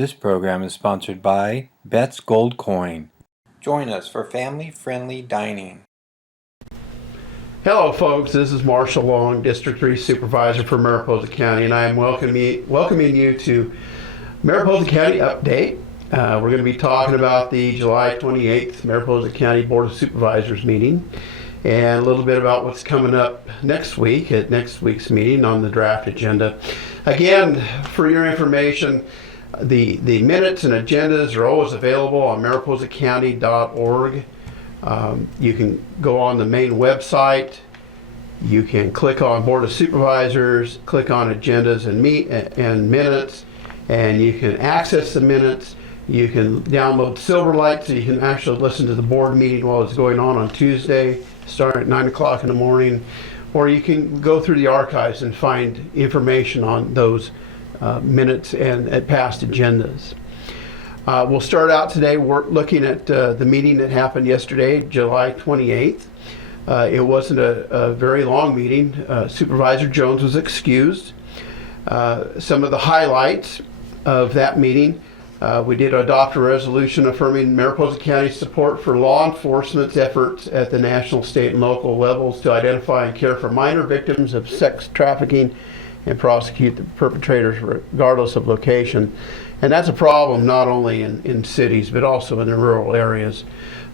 This program is sponsored by Bet's Gold Coin. Join us for family-friendly dining. Hello folks, this is Marshal Long, District 3 Supervisor for Mariposa County, and I am welcoming you to Mariposa County Update. We're going to be talking about the July 28th Mariposa County Board of Supervisors meeting and a little bit about what's coming up next week at next week's meeting on the draft agenda. Again, for your information, the minutes and agendas are always available on mariposacounty.org. You can go on the main website. You can click on Board of Supervisors, click on agendas and minutes, and you can access the minutes. You can download Silverlight so you can actually listen to the board meeting while it's going on Tuesday, starting at 9 o'clock in the morning. Or you can go through the archives and find information on those minutes and past agendas. We'll start out today looking at the meeting that happened yesterday, July 28th. It wasn't a very long meeting. Supervisor Jones was excused. Some of the highlights of that meeting, we did adopt a resolution affirming Mariposa County's support for law enforcement's efforts at the national, state, and local levels to identify and care for minor victims of sex trafficking and prosecute the perpetrators regardless of location. And that's a problem not only in cities but also in the rural areas.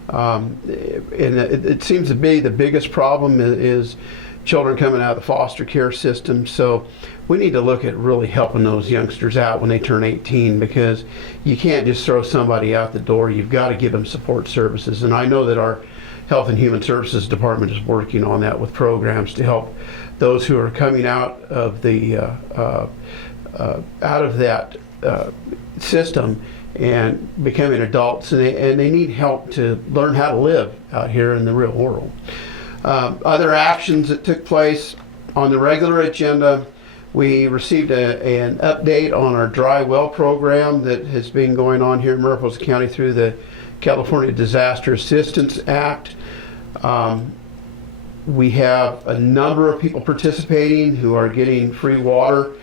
And it seems to be the biggest problem is children coming out of the foster care system. So we need to look at really helping those youngsters out when they turn 18, because you can't just throw somebody out the door. You've got to give them support services. And I know that our Health and Human Services Department is working on that with programs to help those who are coming out of the that system and becoming adults, and they need help to learn how to live out here in the real world. Other actions that took place on the regular agenda, we received an update on our dry well program that has been going on here in Mariposa County through the California Disaster Assistance Act. We have a number of people participating who are getting free water.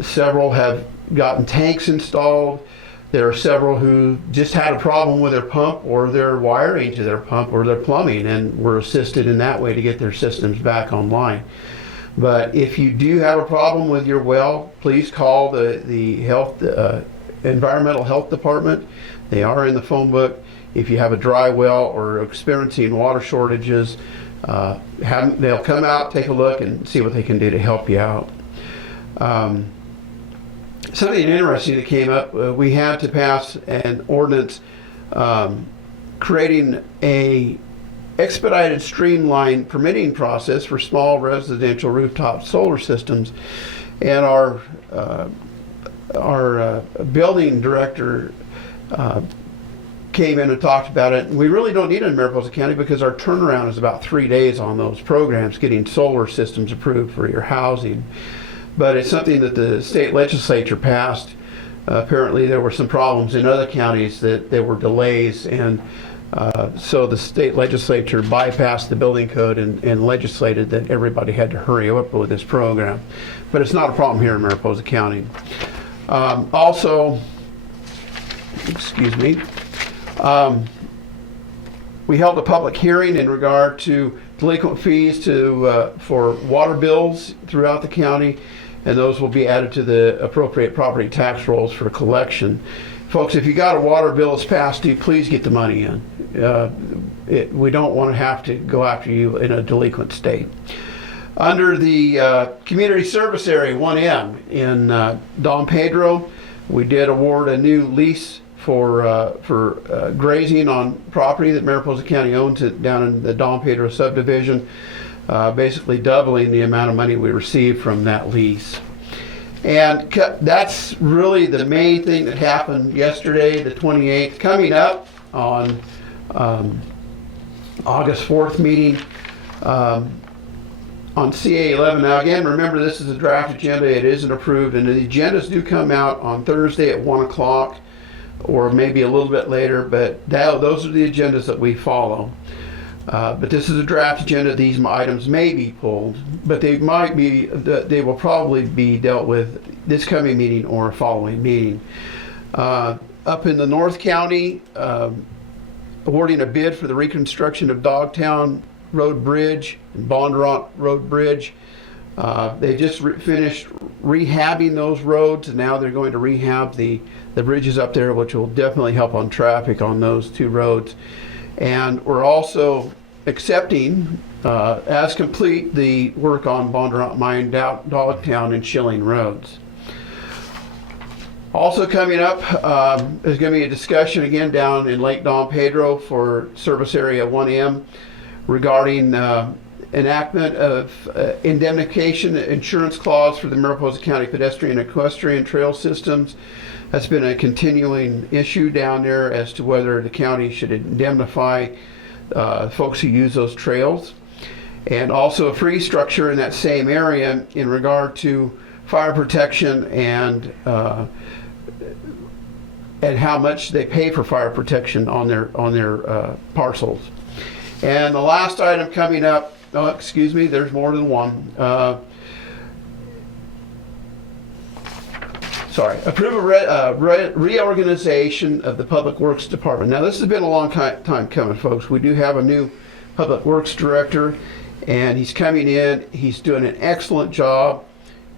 Several have gotten tanks installed. There are several who just had a problem with their pump or their wiring to their pump or their plumbing, and were assisted in that way to get their systems back online. But if you do have a problem with your well, please call the Environmental Health Department. They are in the phone book. If you have a dry well or experiencing water shortages, they'll come out, take a look, and see what they can do to help you out. Something interesting that came up, we had to pass an ordinance creating a expedited, streamlined permitting process for small residential rooftop solar systems. And our building director came in and talked about it. We really don't need it in Mariposa County because our turnaround is about 3 days on those programs, getting solar systems approved for your housing. But it's something that the state legislature passed. Apparently there were some problems in other counties that there were delays, and so the state legislature bypassed the building code and legislated that everybody had to hurry up with this program. But it's not a problem here in Mariposa County. Also, we held a public hearing in regard to delinquent fees for water bills throughout the county, and those will be added to the appropriate property tax rolls for collection. Folks, if you got a water bill that's past due, please get the money in. We don't want to have to go after you in a delinquent state. Under the Community Service Area 1M in Don Pedro, we did award a new lease for grazing on property that Mariposa County owns down in the Don Pedro subdivision, basically doubling the amount of money we received from that lease. And that's really the main thing that happened yesterday, the 28th. Coming up on August 4th meeting on CA 11. Now again, remember this is a draft agenda. It isn't approved, and the agendas do come out on Thursday at 1 o'clock or maybe a little bit later, but those are the agendas that we follow. But this is a draft agenda. These items may be pulled, but they will probably be dealt with this coming meeting or a following meeting. Up in the North County, awarding a bid for the reconstruction of Dogtown Road Bridge and Bondurant Road Bridge. They just finished rehabbing those roads, and now they're going to rehab the bridges up there, which will definitely help on traffic on those two roads. And we're also accepting as complete the work on Bondurant Mine, Dogtown, and Schilling roads. Also coming up is going to be a discussion again down in Lake Don Pedro for Service Area 1M regarding enactment of indemnification insurance clause for the Mariposa County pedestrian and equestrian trail systems. That's been a continuing issue down there as to whether the county should indemnify folks who use those trails. And also a free structure in that same area in regard to fire protection and how much they pay for fire protection on their parcels. And the last item coming up, oh, excuse me, there's more than one. Approve a reorganization of the Public Works Department. Now, this has been a long time coming, folks. We do have a new Public Works Director, and he's coming in. He's doing an excellent job.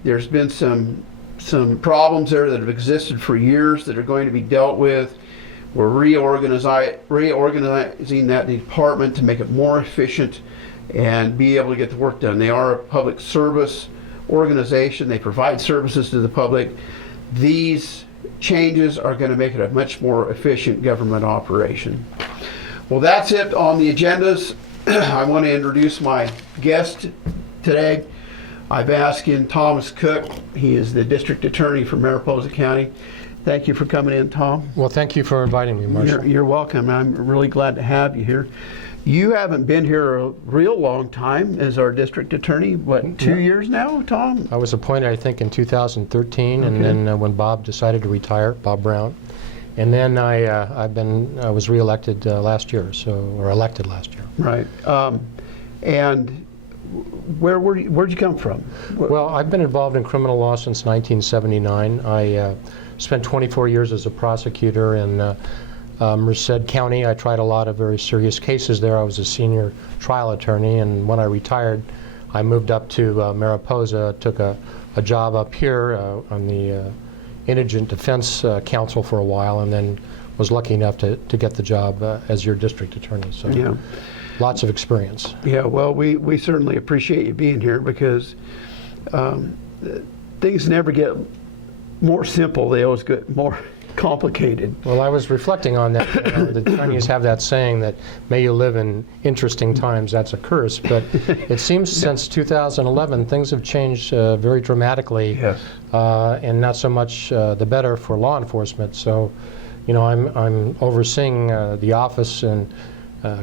There's been some problems there that have existed for years that are going to be dealt with. We're reorganizing that department to make it more efficient and be able to get the work done. They are a public service organization. They provide services to the public. These changes are going to make it a much more efficient government operation. Well, that's it on the agendas. I want to introduce my guest today. I've asked in Thomas Cook. He is the district attorney for Mariposa County. Thank you for coming in, Tom. Well, thank you for inviting me, Marshal. You're welcome. I'm really glad to have you here. You haven't been here a real long time as our district attorney. What, 2 years now, Tom? I was appointed, I think, in 2013, and then when Bob decided to retire, Bob Brown, and then I was reelected last year, or elected last year. Right. And where'd you come from? Well, I've been involved in criminal law since 1979. I spent 24 years as a prosecutor in Merced County. I tried a lot of very serious cases there. I was a senior trial attorney, and when I retired, I moved up to Mariposa, took a job up here on the Indigent Defense Council for a while, and then was lucky enough to get the job as your district attorney. So yeah. Lots of experience. Yeah, well, we certainly appreciate you being here because things never get more simple. They always get more complicated. Well, I was reflecting on that. The Chinese have that saying that may you live in interesting times. That's a curse. But it seems since 2011, things have changed very dramatically, yes. And not so much the better for law enforcement. So, I'm overseeing the office and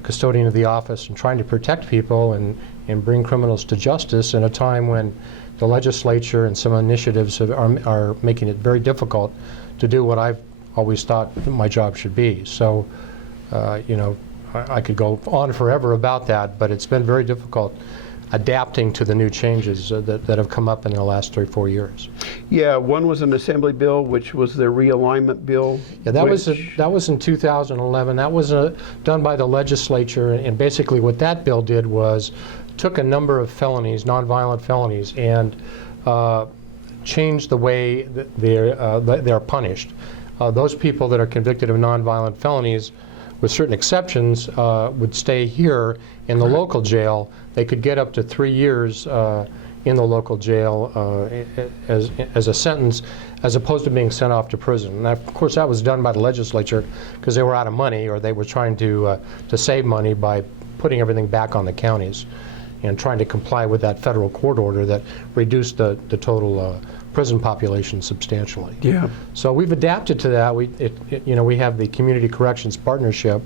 custodian of the office and trying to protect people and bring criminals to justice in a time when the legislature and some initiatives are making it very difficult to do what I've always thought my job should be. So, I could go on forever about that, but it's been very difficult adapting to the new changes that have come up in the last 3 or 4 years. Yeah, one was an assembly bill, which was the realignment bill. Yeah, that was in 2011. That was done by the legislature, and basically what that bill did was took a number of felonies, nonviolent felonies, and changed the way that they're punished. Those people that are convicted of nonviolent felonies, with certain exceptions, would stay here in the local jail. They could get up to 3 years in the local jail as a sentence, as opposed to being sent off to prison. And of course, that was done by the legislature because they were out of money, or they were trying to save money by putting everything back on the counties and trying to comply with that federal court order that reduced the total prison population substantially. Yeah. So we've adapted to that. We have the Community Corrections Partnership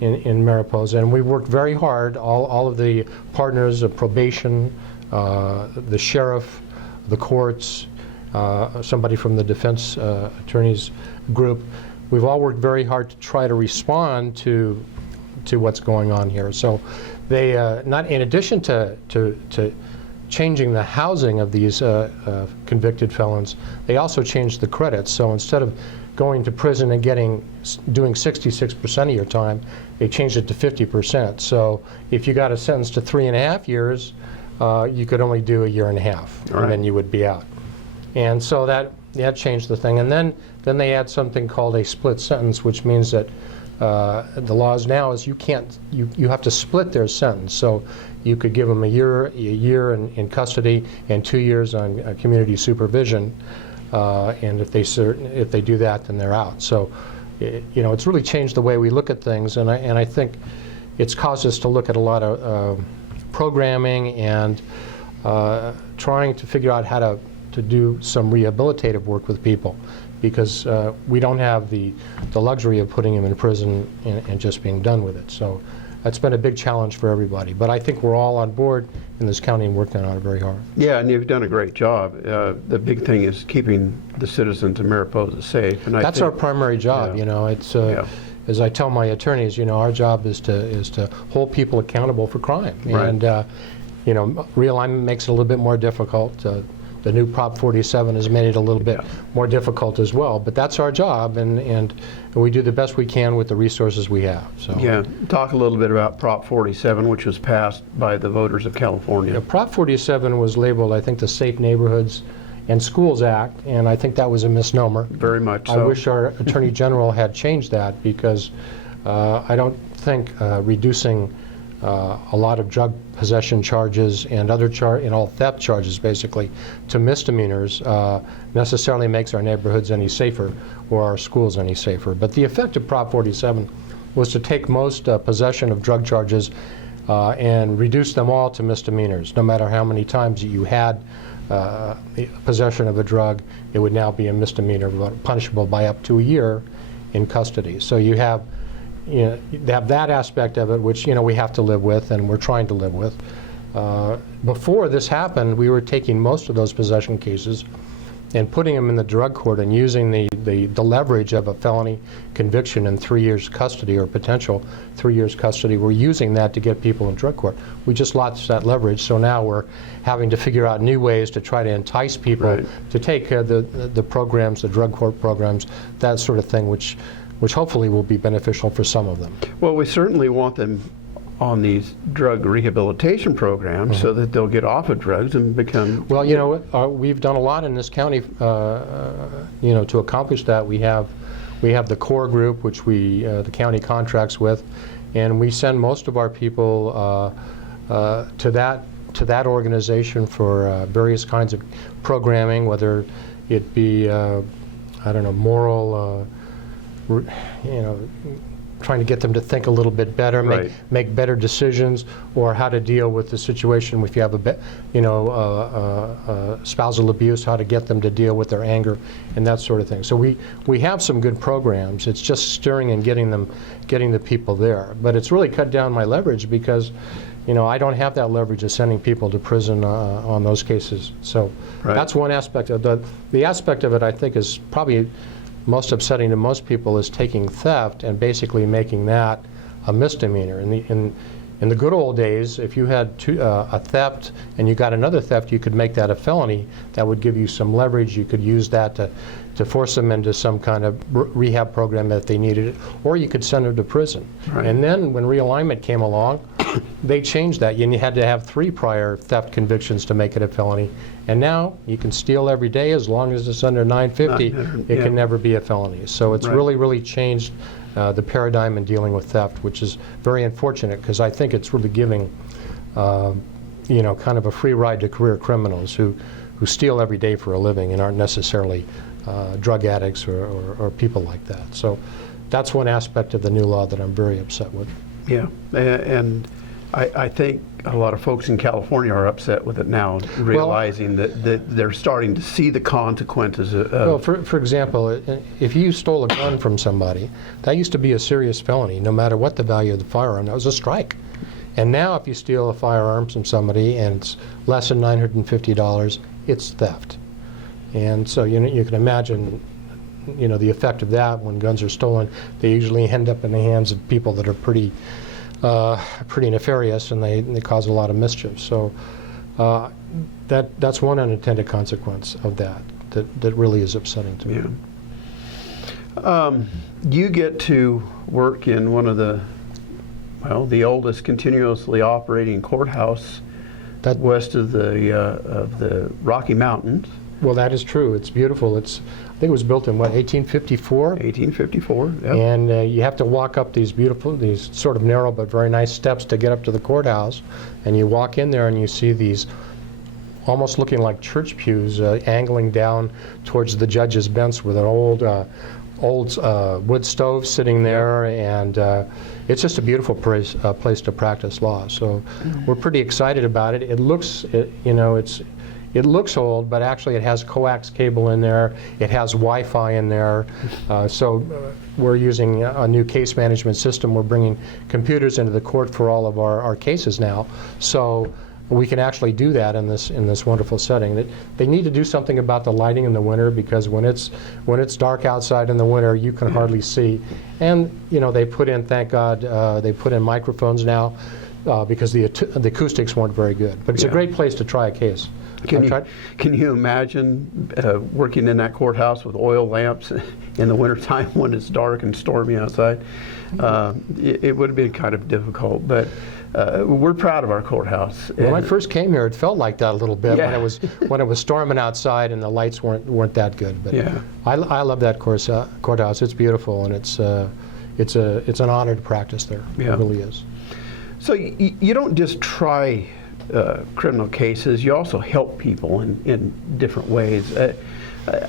in Mariposa, and we've worked very hard. All of the partners of probation, the sheriff, the courts, somebody from the defense attorneys group. We've all worked very hard to try to respond to what's going on here. So they, not in addition to changing the housing of these convicted felons, they also changed the credits. So instead of going to prison and doing 66% of your time, they changed it to 50%. So if you got a sentence to 3.5 years, you could only do 1.5 years, and then you would be out. And so that changed the thing. And then they add something called a split sentence, which means that the laws now is you have to split their sentence. So you could give them a year in custody and 2 years on community supervision. And if they do that, then they're out. So, it's really changed the way we look at things, and I think it's caused us to look at a lot of programming and trying to figure out how to do some rehabilitative work with people, because we don't have the luxury of putting them in prison and just being done with it. So that's been a big challenge for everybody. But I think we're all on board in this county and working on it very hard. Yeah, and you've done a great job. The big thing is keeping the citizens of Mariposa safe. And that's our primary job. It's as I tell my attorneys, our job is to hold people accountable for crime. Right. And realignment makes it a little bit more difficult. The new Prop 47 has made it a little bit more difficult as well. But that's our job, and we do the best we can with the resources we have. So. Yeah, talk a little bit about Prop 47, which was passed by the voters of California. Yeah, Prop 47 was labeled, I think, the Safe Neighborhoods and Schools Act, and I think that was a misnomer. Very much so. I wish our Attorney General had changed that, because I don't think reducing a lot of drug possession charges and other all theft charges basically to misdemeanors necessarily makes our neighborhoods any safer or our schools any safer. But the effect of Prop 47 was to take most possession of drug charges and reduce them all to misdemeanors. No matter how many times you had possession of a drug, it would now be a misdemeanor punishable by up to 1 year in custody. So you have that aspect of it, which we have to live with, and we're trying to live with. Before this happened, we were taking most of those possession cases and putting them in the drug court and using the leverage of a felony conviction in 3 years custody or potential 3 years custody. We're using that to get people in drug court. We just lost that leverage, so now we're having to figure out new ways to try to entice people to take the programs, the drug court programs, that sort of thing, which hopefully will be beneficial for some of them. Well, we certainly want them on these drug rehabilitation programs so that they'll get off of drugs and become... Well, we've done a lot in this county, to accomplish that. We have the core group, which the county contracts with, and we send most of our people to that organization for various kinds of programming, whether it be, moral... trying to get them to think a little bit better, make better decisions, or how to deal with the situation if you have spousal abuse, how to get them to deal with their anger and that sort of thing. So we have some good programs. It's just steering and getting the people there. But it's really cut down my leverage, because I don't have that leverage of sending people to prison on those cases. So that's one aspect of the aspect of it, I think, is probably most upsetting to most people, is taking theft and basically making that a misdemeanor. In the good old days, if you had a theft and you got another theft, you could make that a felony. That would give you some leverage. You could use that to force them into some kind of rehab program if they needed it, or you could send them to prison. And then when realignment came along, they changed that, and you had to have 3 prior theft convictions to make it a felony. And now you can steal every day as long as it's under 950. It can never be a felony. So it's really changed the paradigm in dealing with theft, which is very unfortunate, because I think it's really giving kind of a free ride to career criminals who steal every day for a living and aren't necessarily drug addicts or people like that. So that's one aspect of the new law that I'm very upset with. Yeah, and I think a lot of folks in California are upset with it now, realizing that they're starting to see the consequences of... Well, for example, if you stole a gun from somebody, that used to be a serious felony, no matter what the value of the firearm. That was a strike. And now if you steal a firearm from somebody and it's less than $950, it's theft. And so you can imagine the effect of that. When guns are stolen, they usually end up in the hands of people that are pretty nefarious, and they cause a lot of mischief. So that's one unintended consequence of that really is upsetting to me. You get to work in one of the oldest continuously operating courthouse west of the Rocky Mountains. Well, that is true. It's beautiful. I think it was built in, what, 1854? 1854, yep. And you have to walk up these sort of narrow but very nice steps to get up to the courthouse. And you walk in there and you see these almost looking like church pews angling down towards the judge's bench with an old wood stove sitting there, and it's just a beautiful place to practice law. So we're pretty excited about it. It looks, it looks old, but actually it has coax cable in there. It has Wi-Fi in there. So we're using a new case management system. We're bringing computers into the court for all of our cases now. So we can actually do that in this wonderful setting. They need to do something about the lighting in the winter, because when it's dark outside in the winter, you can hardly see. And they put in, thank God, they put in microphones now because the acoustics weren't very good. But it's a great place to try a case. Can you imagine working in that courthouse with oil lamps in the wintertime when it's dark and stormy outside? It would have been kind of difficult, but we're proud of our courthouse. When I first came here, it felt like that a little bit when it was storming outside and the lights weren't that good. But I love that courthouse. It's beautiful, and it's an honor to practice there. Yeah. It really is. So you don't just try criminal cases, you also help people in different ways.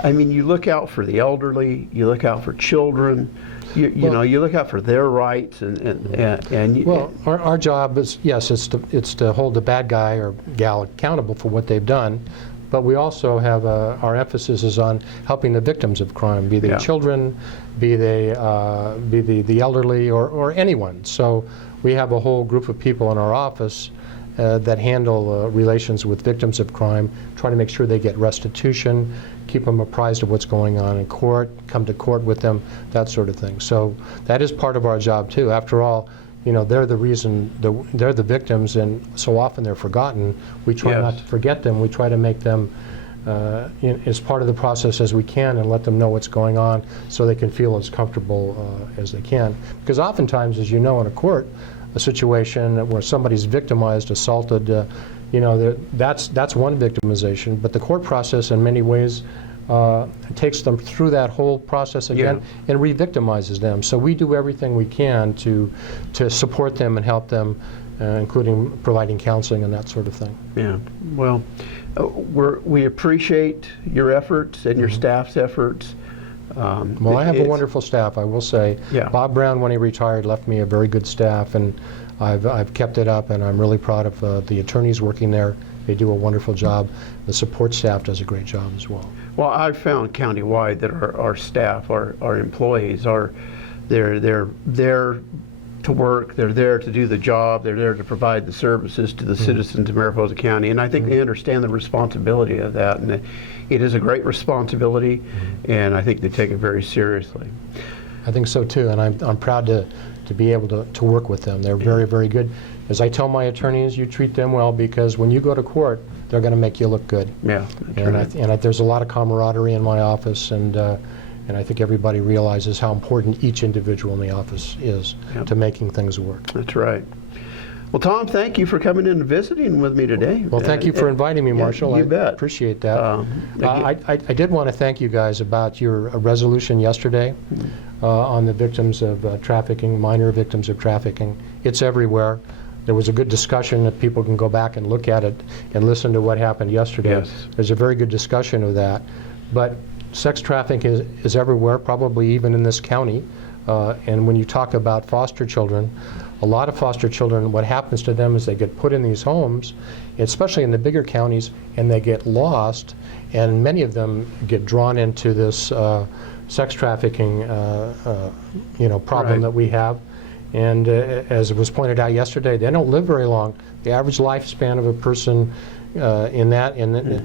I mean, you look out for the elderly, you look out for children, you look out for their rights, well, our job is, yes, it's to hold the bad guy or gal accountable for what they've done, but we also have our emphasis is on helping the victims of crime, be they children, be they the elderly, or anyone. So we have a whole group of people in our office that handle relations with victims of crime, try to make sure they get restitution, keep them apprised of what's going on in court, come to court with them, that sort of thing. So that is part of our job too. After all, they're the reason, they're the victims, and so often they're forgotten. We try not to forget them. We try to make them as part of the process as we can, and let them know what's going on so they can feel as comfortable as they can. Because oftentimes, as you know, in a court, a situation where somebody's victimized, assaulted, that's one victimization. But the court process, in many ways, takes them through that whole process again and re-victimizes them. So we do everything we can to support them and help them, including providing counseling and that sort of thing. Yeah. Well, we appreciate your efforts and your staff's efforts. Well, I have a wonderful staff, I will say. Yeah. Bob Brown, when he retired, left me a very good staff, and I've kept it up, and I'm really proud of the attorneys working there. They do a wonderful job. The support staff does a great job as well. Well, I've found countywide that our staff, our employees, they're there to work, they're there to do the job, they're there to provide the services to the citizens of Mariposa County, and I think they understand the responsibility of that, and it is a great responsibility, and I think they take it very seriously. I think so too, and I'm proud to be able to work with them. They're very, very good. As I tell my attorneys, you treat them well, because when you go to court, they're going to make you look good. Yeah, that's right. There's a lot of camaraderie in my office, and I think everybody realizes how important each individual in the office is to making things work. That's right. Well, Tom, thank you for coming in and visiting with me today. Well, thank you for inviting me, Marshal. You bet. I appreciate that. I did want to thank you guys about your resolution yesterday on the victims of trafficking, minor victims of trafficking. It's everywhere. There was a good discussion that people can go back and look at it and listen to what happened yesterday. Yes. There's a very good discussion of that. But sex trafficking is everywhere, probably even in this county. And when you talk about foster children, a lot of foster children, what happens to them is they get put in these homes, especially in the bigger counties, and they get lost, and many of them get drawn into this sex trafficking problem that we have. And as it was pointed out yesterday, they don't live very long. The average lifespan of a person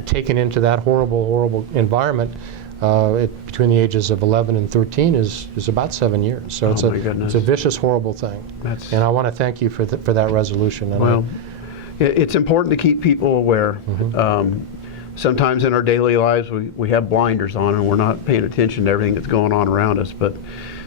taken into that horrible, horrible environment between the ages of 11 and 13 is about 7 years. So it's a vicious, horrible thing. And I want to thank you for that resolution. And well, it's important to keep people aware. sometimes in our daily lives we have blinders on and we're not paying attention to everything that's going on around us. But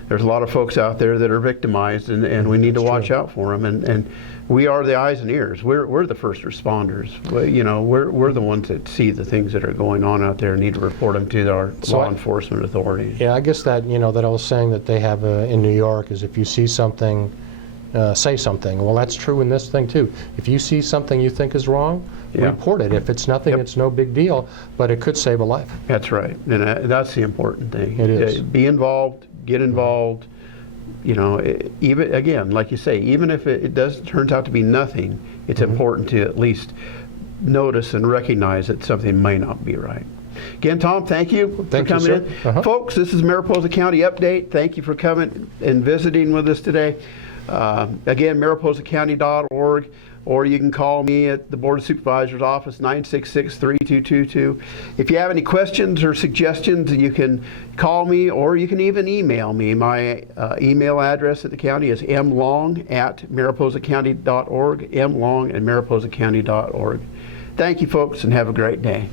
there's a lot of folks out there that are victimized, and we need to watch out for them. And we are the eyes and ears. We're the first responders. We're the ones that see the things that are going on out there and need to report them to our law enforcement authorities. Yeah, I guess that, that I was saying that they have in New York is if you see something, say something. Well, that's true in this thing too. If you see something you think is wrong, report it. If it's nothing, it's no big deal, but it could save a life. That's right, and that's the important thing. It is. Be involved, get involved. Even again, like you say, even if it turns out to be nothing, it's important to at least notice and recognize that something may not be right. Again, Tom, thank you for coming in. Folks, this is Mariposa County Update. Thank you for coming and visiting with us today. Again, mariposacounty.org, or you can call me at the Board of Supervisors office, 966-3222. If you have any questions or suggestions, you can call me, or you can even email me. My email address at the county is mlong@mariposacounty.org, mlong@mariposacounty.org. Thank you, folks, and have a great day.